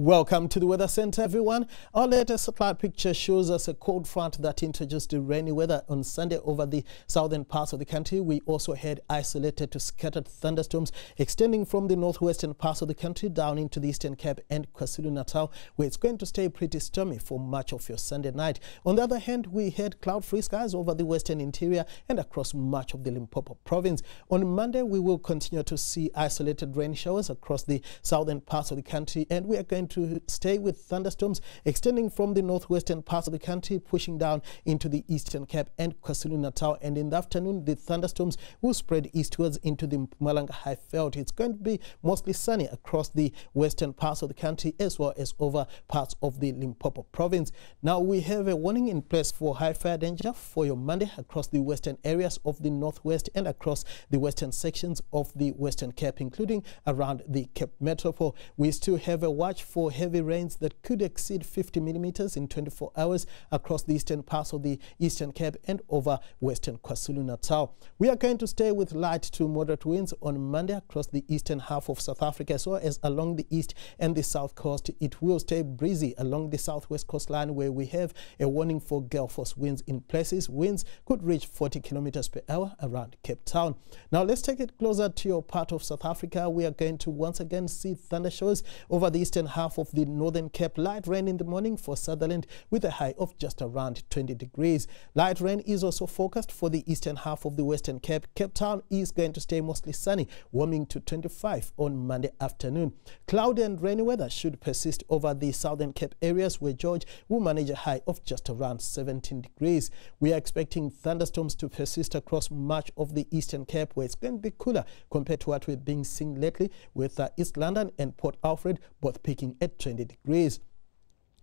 Welcome to the Weather Center, everyone. Our latest satellite picture shows us a cold front that introduced the rainy weather on Sunday over the southern parts of the country. We also had isolated to scattered thunderstorms extending from the northwestern parts of the country down into the Eastern Cape and KwaZulu-Natal, where it's going to stay pretty stormy for much of your Sunday night. On the other hand, we had cloud-free skies over the western interior and across much of the Limpopo province. On Monday, we will continue to see isolated rain showers across the southern parts of the country, and we are going to stay with thunderstorms extending from the northwestern parts of the country, pushing down into the Eastern Cape and KwaZulu-Natal. And in the afternoon, the thunderstorms will spread eastwards into the Mpumalanga Highveld. It's going to be mostly sunny across the western parts of the country as well as over parts of the Limpopo province. Now, we have a warning in place for high fire danger for your Monday across the western areas of the northwest and across the western sections of the Western Cape, including around the Cape Metropole. We still have a watch for heavy rains that could exceed 50 millimeters in 24 hours across the eastern parts of the Eastern Cape and over western KwaZulu-Natal. We are going to stay with light to moderate winds on Monday across the eastern half of South Africa as well as along the east and the south coast. It will stay breezy along the southwest coastline, where we have a warning for gale force winds in places. Winds could reach 40 kilometers per hour around Cape Town. Now, let's take it closer to your part of South Africa. We are going to once again see thunder showers over the eastern half of the northern Cape. Light rain in the morning for Sutherland with a high of just around 20 degrees. Light rain is also forecast for the eastern half of the Western Cape. Cape Town is going to stay mostly sunny, warming to 25 on Monday afternoon. Cloudy and rainy weather should persist over the southern Cape areas, where George will manage a high of just around 17 degrees. We are expecting thunderstorms to persist across much of the Eastern Cape, where it's going to be cooler compared to what we've been seeing lately, with East London and Port Alfred both peaking at 20 degrees.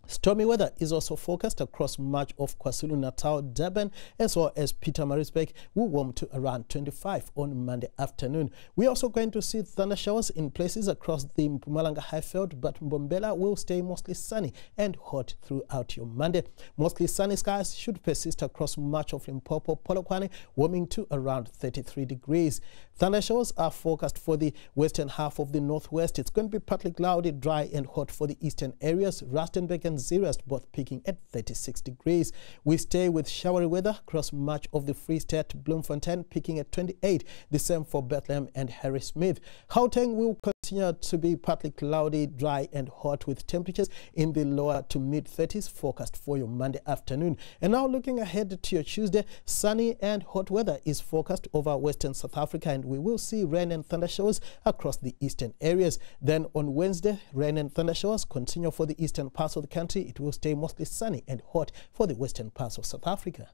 Stormy weather is also forecast across much of KwaZulu-Natal. Durban as well as Pietermaritzburg will warm to around 25 on Monday afternoon. We're also going to see thunder showers in places across the Mpumalanga Highveld, but Mbombela will stay mostly sunny and hot throughout your Monday. Mostly sunny skies should persist across much of Limpopo, Polokwane, warming to around 33 degrees. Thunder showers are forecast for the western half of the northwest. It's going to be partly cloudy, dry and hot for the eastern areas. Rustenburg and Zeerust both peaking at 36 degrees. We stay with showery weather across much of the Free State. Bloemfontein peaking at 28. The same for Bethlehem and Harrismith. Gauteng will continue to be partly cloudy, dry and hot, with temperatures in the lower to mid 30s forecast for your Monday afternoon. And now, looking ahead to your Tuesday, sunny and hot weather is forecast over western South Africa, and we will see rain and thunder showers across the eastern areas. Then on Wednesday, rain and thunder showers continue for the eastern parts of the country. It will stay mostly sunny and hot for the western parts of South Africa.